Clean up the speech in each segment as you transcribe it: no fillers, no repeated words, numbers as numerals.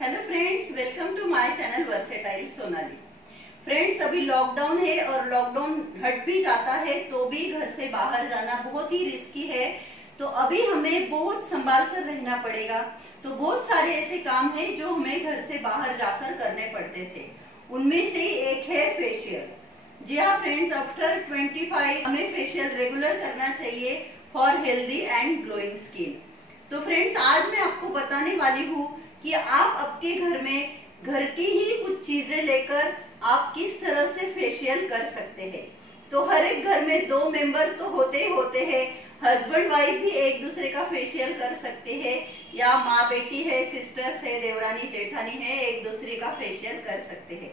Hello friends, welcome to my channel versatile Sonali. Friends, अभी lockdown है और लॉकडाउन हट भी जाता है तो भी घर से बाहर जाना बहुत ही रिस्की है। तो अभी हमें बहुत संभाल कर रहना पड़ेगा। तो बहुत सारे ऐसे काम हैं जो हमें घर से बाहर जाकर करने पड़ते थे। उनमें से एक है फेशियल। जी हाँ फ्रेंड्स, आफ्टर 25 हमें फेशियल रेगुलर करना चाहिए for healthy and glowing skin. तो फ्रेंड्स, आज मैं आपको बताने वाली हूँ कि आप आपके घर में घर की ही कुछ चीजें लेकर आप किस तरह से फेशियल कर सकते हैं। तो हर एक घर में 2 मेंबर तो होते ही होते हैं। हस्बैंड वाइफ भी एक दूसरे का फेशियल कर सकते हैं, या माँ बेटी है, सिस्टर्स है, देवरानी जेठानी है, एक दूसरे का फेशियल कर सकते हैं।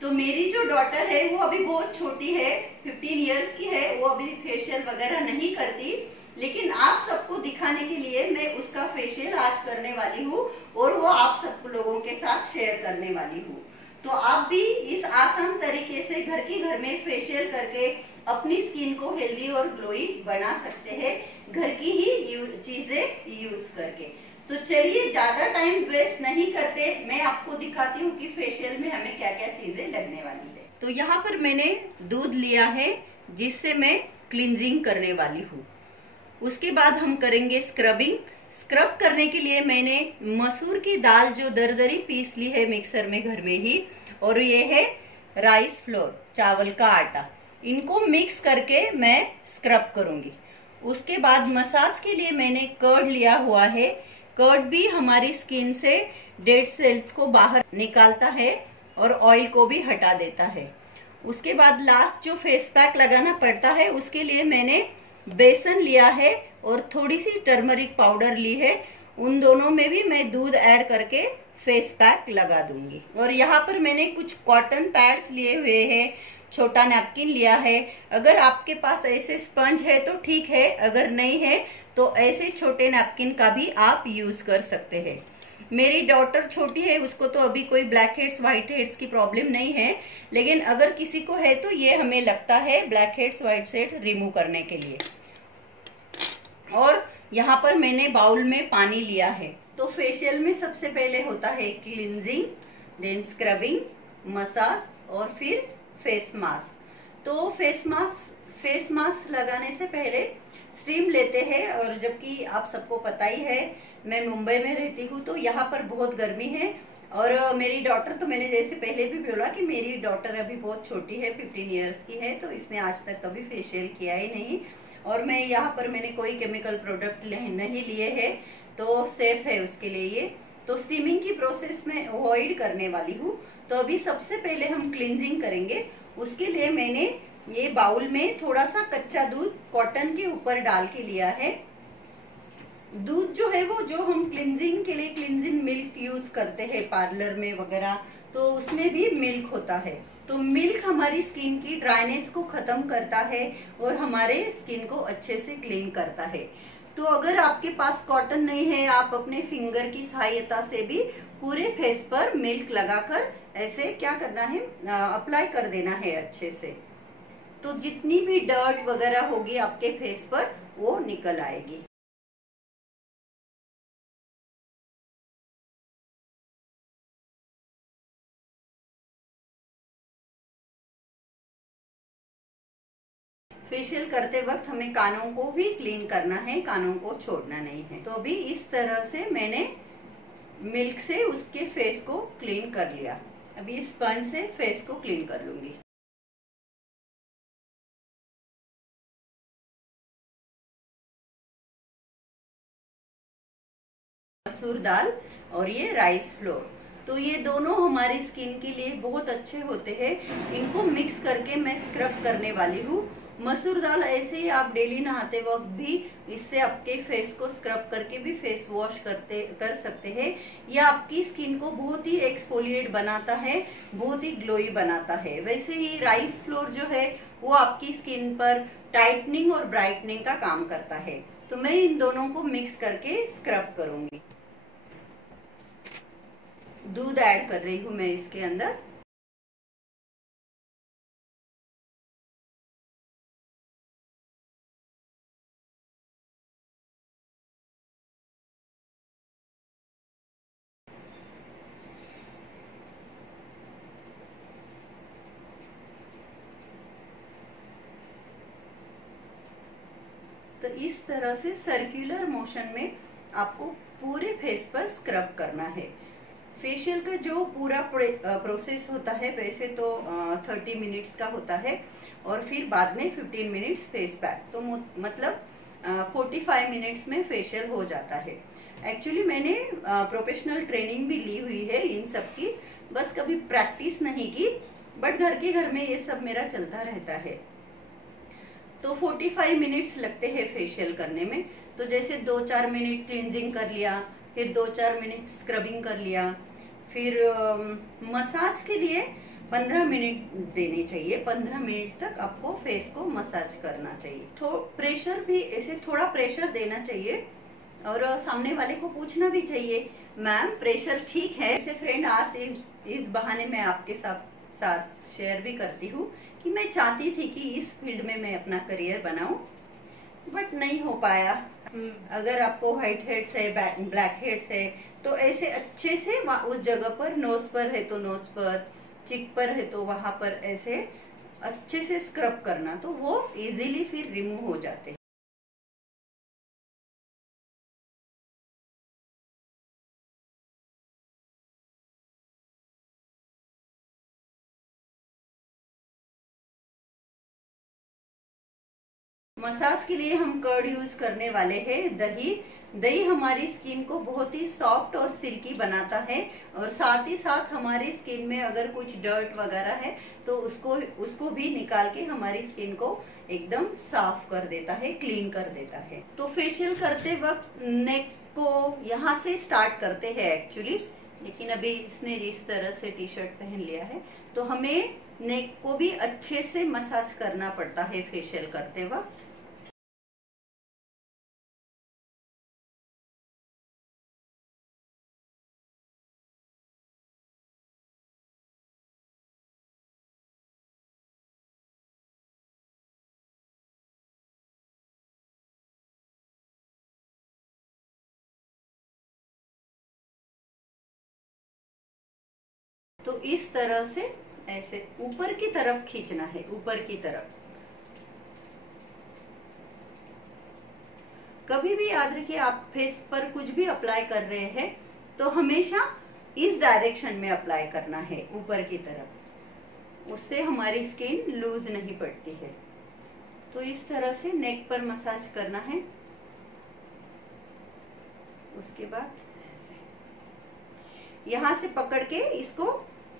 तो मेरी जो डॉटर है वो अभी बहुत छोटी है, 15 इयर्स की है। वो अभी फेशियल वगैरह नहीं करती, लेकिन आप सबको दिखाने के लिए मैं उसका फेशियल आज करने वाली हूँ और वो आप सब लोगों के साथ शेयर करने वाली हूँ। तो आप भी इस आसान तरीके से घर के घर में फेशियल करके अपनी स्किन को हेल्दी और ग्लोइंग बना सकते हैं, घर की ही चीजें यूज करके। तो चलिए ज्यादा टाइम वेस्ट नहीं करते, मैं आपको दिखाती हूँ कि फेशियल में हमें क्या क्या चीजें लगने वाली है। तो यहाँ पर मैंने दूध लिया है जिससे मैं क्लींजिंग करने वाली हूँ। उसके बाद हम करेंगे स्क्रबिंग। स्क्रब करने के लिए मैंने मसूर की दाल जो दरदरी पीस ली है मिक्सर में घर में ही, और ये है राइस फ्लोर, चावल का आटा। इनको मिक्स करके मैं स्क्रब करूंगी। उसके बाद मसाज के लिए मैंने कर्ड लिया हुआ है। कर्ड भी हमारी स्किन से डेड सेल्स को बाहर निकालता है और ऑयल को भी हटा देता है। उसके बाद लास्ट जो फेस पैक लगाना पड़ता है उसके लिए मैंने बेसन लिया है और थोड़ी सी टर्मरिक पाउडर ली है। उन दोनों में भी मैं दूध ऐड करके फेस पैक लगा दूंगी। और यहाँ पर मैंने कुछ कॉटन पैड्स लिए हुए हैं, छोटा नैपकिन लिया है। अगर आपके पास ऐसे स्पंज है तो ठीक है, अगर नहीं है तो ऐसे छोटे नैपकिन का भी आप यूज कर सकते हैं। मेरी डॉटर छोटी है, उसको तो अभी कोई ब्लैक हेड्स व्हाइट हेड्स की प्रॉब्लम नहीं है, लेकिन अगर किसी को है तो ये हमें लगता है black heads white heads remove करने के लिए। और यहाँ पर मैंने बाउल में पानी लिया है। तो फेशियल में सबसे पहले होता है क्लींजिंग, देन स्क्रबिंग, मसाज और फिर फेस मास्क। तो फेस मास्क लगाने से पहले स्टीम लेते हैं। और जबकि आप सबको पता ही है, मैं मुंबई में रहती हूँ तो यहाँ पर बहुत गर्मी है। और मेरी डॉटर, तो मैंने जैसे पहले भी बोला कि मेरी डॉटर अभी बहुत छोटी है, 15 इयर्स की है, तो इसने आज तक कभी फेशियल किया ही नहीं। और मैं यहाँ पर मैंने कोई केमिकल प्रोडक्ट नहीं लिए हैं, तो सेफ है उसके लिए ये। तो स्टीमिंग की प्रोसेस में अवॉइड करने वाली हूँ। तो अभी सबसे पहले हम क्लींजिंग करेंगे। उसके लिए मैंने ये बाउल में थोड़ा सा कच्चा दूध कॉटन के ऊपर डाल के लिया है। दूध जो है वो जो हम क्लींजिंग के लिए क्लींजिंग मिल्क यूज करते हैं पार्लर में वगैरह, तो उसमें भी मिल्क होता है। तो मिल्क हमारी स्किन की ड्राइनेस को खत्म करता है और हमारे स्किन को अच्छे से क्लीन करता है। तो अगर आपके पास कॉटन नहीं है, आप अपने फिंगर की सहायता से भी पूरे फेस पर मिल्क लगाकर ऐसे क्या करना है, अप्लाई कर देना है अच्छे से। तो जितनी भी डर्ट वगैरह होगी आपके फेस पर वो निकल आएगी। फेशियल करते वक्त हमें कानों को भी क्लीन करना है, कानों को छोड़ना नहीं है। तो अभी इस तरह से मैंने मिल्क से उसके फेस को क्लीन कर लिया। अभी स्पंज से फेस को क्लीन कर लूंगी। मसूर दाल और ये राइस फ्लोर, तो ये दोनों हमारी स्किन के लिए बहुत अच्छे होते हैं। इनको मिक्स करके मैं स्क्रब करने वाली हूँ। मसूर दाल ऐसे ही आप डेली नहाते वक्त भी इससे आपके फेस को स्क्रब करके भी फेस वॉश कर सकते हैं। यह आपकी स्किन को बहुत ही एक्सफोलिएट बनाता है, बहुत ही ग्लोई बनाता है। वैसे ही राइस फ्लोर जो है वो आपकी स्किन पर टाइटनिंग और ब्राइटनिंग का काम करता है। तो मैं इन दोनों को मिक्स करके स्क्रब करूंगी। दूध ऐड कर रही हूँ मैं इसके अंदर। इस तरह से सर्कुलर मोशन में आपको पूरे फेस पर स्क्रब करना है। फेशियल का जो पूरा प्रोसेस होता है वैसे तो 30 मिनट्स का होता है और फिर बाद में 15 मिनट्स फेस पैक, तो मतलब 45 मिनट्स में फेशियल हो जाता है। एक्चुअली मैंने प्रोफेशनल ट्रेनिंग भी ली हुई है इन सब की, बस कभी प्रैक्टिस नहीं की, बट घर में ये सब मेरा चलता रहता है। तो 45 मिनट्स लगते हैं फेशियल करने में। तो जैसे 2-4 मिनट क्लींजिंग कर लिया, फिर 2-4 मिनट स्क्रबिंग कर लिया, फिर मसाज के लिए 15 मिनट देने चाहिए। 15 मिनट तक आपको फेस को मसाज करना चाहिए। तो प्रेशर भी ऐसे थोड़ा प्रेशर देना चाहिए और सामने वाले को पूछना भी चाहिए, मैम प्रेशर ठीक है। ऐसे फ्रेंड, आज इस बहाने मैं आपके साथ शेयर भी करती हूँ कि मैं चाहती थी कि इस फील्ड में मैं अपना करियर बनाऊं, बट नहीं हो पाया। अगर आपको व्हाइट हेड्स है, ब्लैक हेड्स है, तो ऐसे अच्छे से उस जगह पर, नोज पर है तो नोज पर, चिक पर है तो वहां पर ऐसे अच्छे से स्क्रब करना, तो वो इजीली फिर रिमूव हो जाते हैं। मसाज के लिए हम कर्ड यूज करने वाले हैं दही। दही हमारी स्किन को बहुत ही सॉफ्ट और सिल्की बनाता है और साथ ही साथ हमारी स्किन में अगर कुछ डर्ट वगैरह है तो उसको भी निकाल के हमारी स्किन को एकदम साफ कर देता है, क्लीन कर देता है। तो फेशियल करते वक्त नेक को यहाँ से स्टार्ट करते हैं एक्चुअली, लेकिन अभी इसने जिस तरह से टी शर्ट पहन लिया है तो हमें नेक को भी अच्छे से मसाज करना पड़ता है फेशियल करते वक्त। तो इस तरह से ऐसे ऊपर की तरफ खींचना है, ऊपर की तरफ। कभी भी याद रखिए, आप फेस पर कुछ भी अप्लाई कर रहे हैं तो हमेशा इस डायरेक्शन में अप्लाई करना है, ऊपर की तरफ। उससे हमारी स्किन लूज नहीं पड़ती है। तो इस तरह से नेक पर मसाज करना है। उसके बाद यहाँ से पकड़ के इसको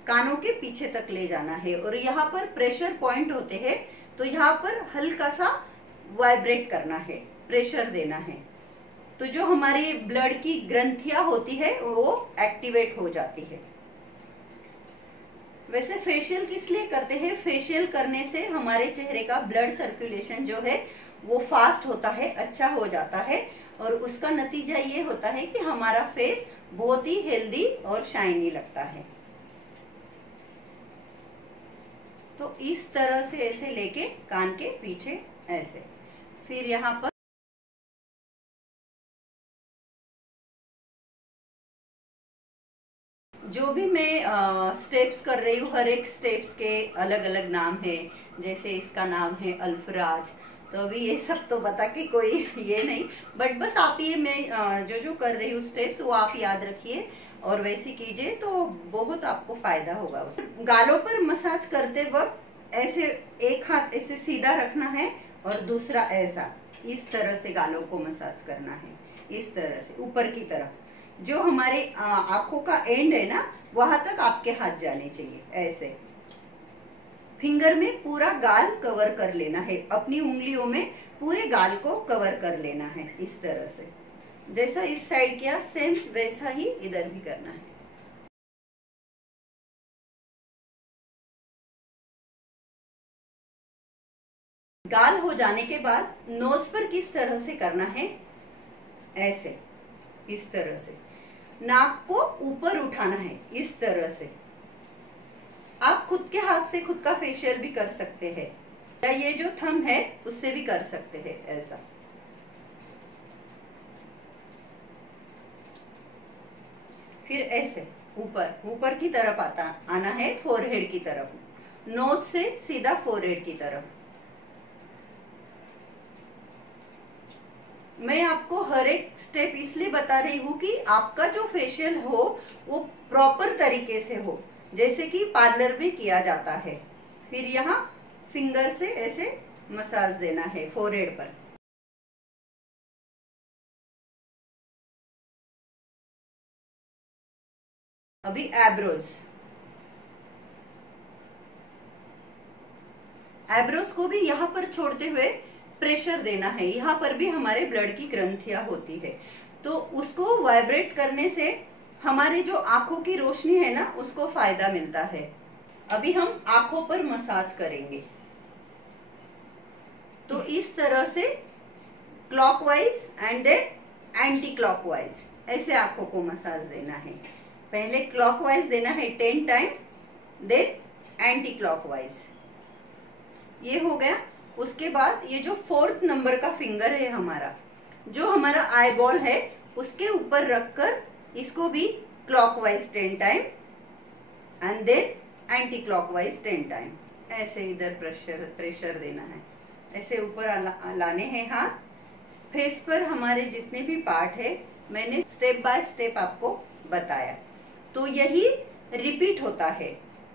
कानों के पीछे तक ले जाना है और यहाँ पर प्रेशर पॉइंट होते हैं, तो यहाँ पर हल्का सा वाइब्रेट करना है, प्रेशर देना है। तो जो हमारी ब्लड की ग्रंथियां होती है वो एक्टिवेट हो जाती है। वैसे फेशियल किस लिए करते हैं? फेशियल करने से हमारे चेहरे का ब्लड सर्कुलेशन जो है वो फास्ट होता है, अच्छा हो जाता है और उसका नतीजा ये होता है कि हमारा फेस बहुत ही हेल्दी और शाइनी लगता है। तो इस तरह से ऐसे लेके कान के पीछे ऐसे, फिर यहाँ पर जो भी मैं स्टेप्स कर रही हूँ, हर एक स्टेप्स के अलग अलग नाम है। जैसे इसका नाम है अल्फराज, तो अभी ये सब तो बता के कोई ये नहीं, बट बस आप ये मैं जो कर रही हूँ स्टेप्स वो आप याद रखिए और वैसे कीजिए तो बहुत आपको फायदा होगा। गालों पर मसाज करते वक्त ऐसे एक हाथ ऐसे सीधा रखना है और दूसरा ऐसा, इस तरह से गालों को मसाज करना है, इस तरह से ऊपर की तरफ। जो हमारे आंखों का एंड है ना, वहां तक आपके हाथ जाने चाहिए। ऐसे फिंगर में पूरा गाल कवर कर लेना है, अपनी उंगलियों में पूरे गाल को कवर कर लेना है, इस तरह से। जैसा इस साइड किया सेम वैसा ही इधर भी करना है। गाल हो जाने के बाद नोज पर किस तरह से करना है? ऐसे, इस तरह से। नाक को ऊपर उठाना है, इस तरह से। आप खुद के हाथ से खुद का फेशियल भी कर सकते हैं या ये जो थंब है उससे भी कर सकते हैं, ऐसा। फिर ऐसे ऊपर की तरफ आना है, फोरहेड की तरफ, नोज से सीधा फोरहेड की तरफ। मैं आपको हर एक स्टेप इसलिए बता रही हूँ कि आपका जो फेशियल हो वो प्रॉपर तरीके से हो, जैसे कि पार्लर में किया जाता है। फिर यहाँ फिंगर से ऐसे मसाज देना है फोरहेड पर। अभी एब्रोज को भी यहाँ पर छोड़ते हुए प्रेशर देना है। यहाँ पर भी हमारे ब्लड की ग्रंथियां होती है, तो उसको वाइब्रेट करने से हमारे जो आंखों की रोशनी है ना, उसको फायदा मिलता है। अभी हम आंखों पर मसाज करेंगे, तो इस तरह से clockwise and then anti clockwise ऐसे आंखों को मसाज देना है। पहले क्लॉकवाइज देना है 10 टाइम, देन एंटी क्लॉकवाइज। ये हो गया। उसके बाद ये जो 4th नंबर का फिंगर है हमारा, जो हमारा आई बॉल है उसके ऊपर रखकर इसको भी clockwise 10 time and then anti clockwise 10 time. ऐसे इधर प्रेशर देना है, ऐसे ऊपर लाने हैं हाथ। फेस पर हमारे जितने भी पार्ट है मैंने स्टेप बाय स्टेप आपको बताया, तो यही रिपीट होता है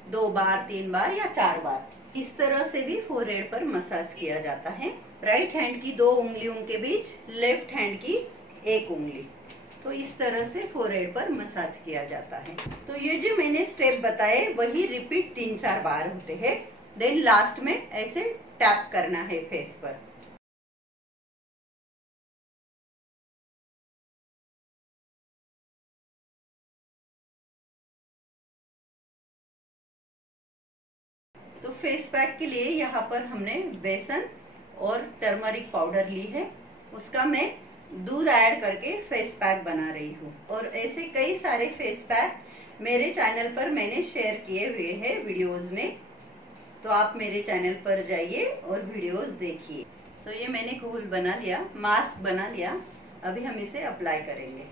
2 बार 3 बार या 4 बार। इस तरह से भी फोरहेड पर मसाज किया जाता है। राइट हैंड की 2 उंगलियों के बीच लेफ्ट हैंड की 1 उंगली, तो इस तरह से फोरहेड पर मसाज किया जाता है। तो ये जो मैंने स्टेप बताए वही रिपीट 3-4 बार होते हैं। देन लास्ट में ऐसे टैप करना है फेस पर। तो फेस पैक के लिए यहाँ पर हमने बेसन और टर्मरिक पाउडर ली है, उसका मैं दूध ऐड करके फेस पैक बना रही हूँ। और ऐसे कई सारे फेस पैक मेरे चैनल पर मैंने शेयर किए हुए हैं वीडियोस में, तो आप मेरे चैनल पर जाइए और वीडियोस देखिए। तो ये मैंने घोल बना लिया, मास्क बना लिया। अभी हम इसे अप्लाई करेंगे।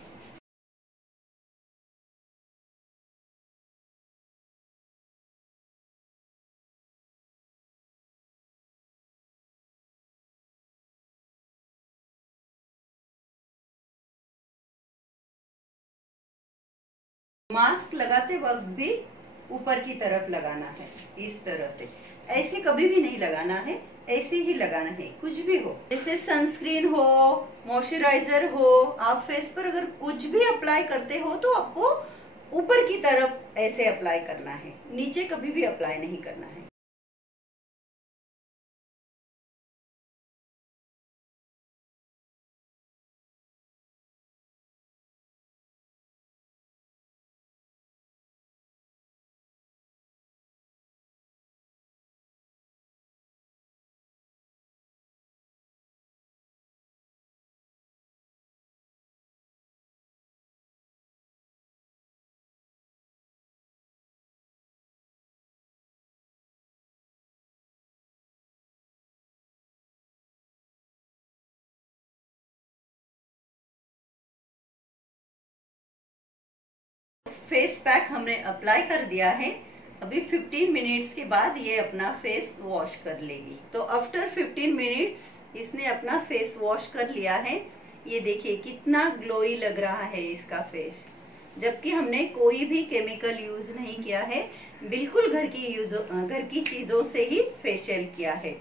मास्क लगाते वक्त भी ऊपर की तरफ लगाना है, इस तरह से। ऐसे कभी भी नहीं लगाना है, ऐसे ही लगाना है। कुछ भी हो, जैसे सनस्क्रीन हो, मॉइस्चराइजर हो, आप फेस पर अगर कुछ भी अप्लाई करते हो तो आपको ऊपर की तरफ ऐसे अप्लाई करना है, नीचे कभी भी अप्लाई नहीं करना है। फेस पैक हमने अप्लाई कर दिया है। अभी 15 मिनट्स के बाद ये अपना फेस वॉश कर लेगी। तो आफ्टर 15 मिनट्स इसने अपना फेस वॉश कर लिया है। ये देखिए कितना ग्लोई लग रहा है इसका फेस, जबकि हमने कोई भी केमिकल यूज नहीं किया है, बिल्कुल घर की चीजों से ही फेशियल किया है।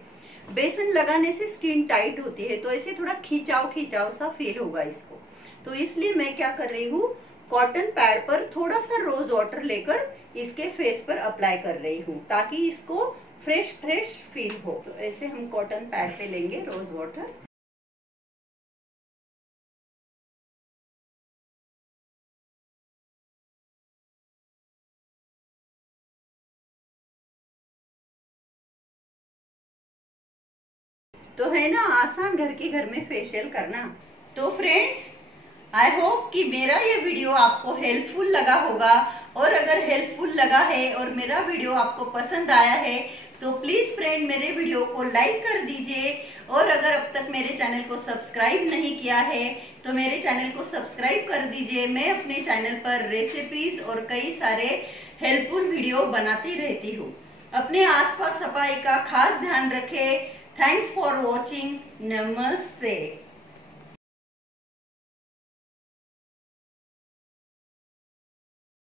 बेसन लगाने से स्किन टाइट होती है, तो ऐसे थोड़ा खिंचाव सा फील होगा इसको। तो इसलिए मैं क्या कर रही हूँ, कॉटन पैड पर थोड़ा सा रोज वाटर लेकर इसके फेस पर अप्लाई कर रही हूँ, ताकि इसको फ्रेश फील हो। तो ऐसे हम कॉटन पैड पे लेंगे रोज वाटर। तो है ना आसान घर में फेशियल करना। तो फ्रेंड्स, आई होप कि मेरा ये वीडियो आपको हेल्पफुल लगा होगा, और अगर हेल्पफुल लगा है और मेरा वीडियो आपको पसंद आया है तो प्लीज फ्रेंड मेरे वीडियो को लाइक कर दीजिए। और अगर अब तक मेरे चैनल को सब्सक्राइब नहीं किया है तो मेरे चैनल को सब्सक्राइब कर दीजिए। मैं अपने चैनल पर रेसिपीज और कई सारे हेल्पफुल वीडियो बनाती रहती हूँ। अपने आसपास सफाई का खास ध्यान रखें। Thanks for watching. नमस्ते।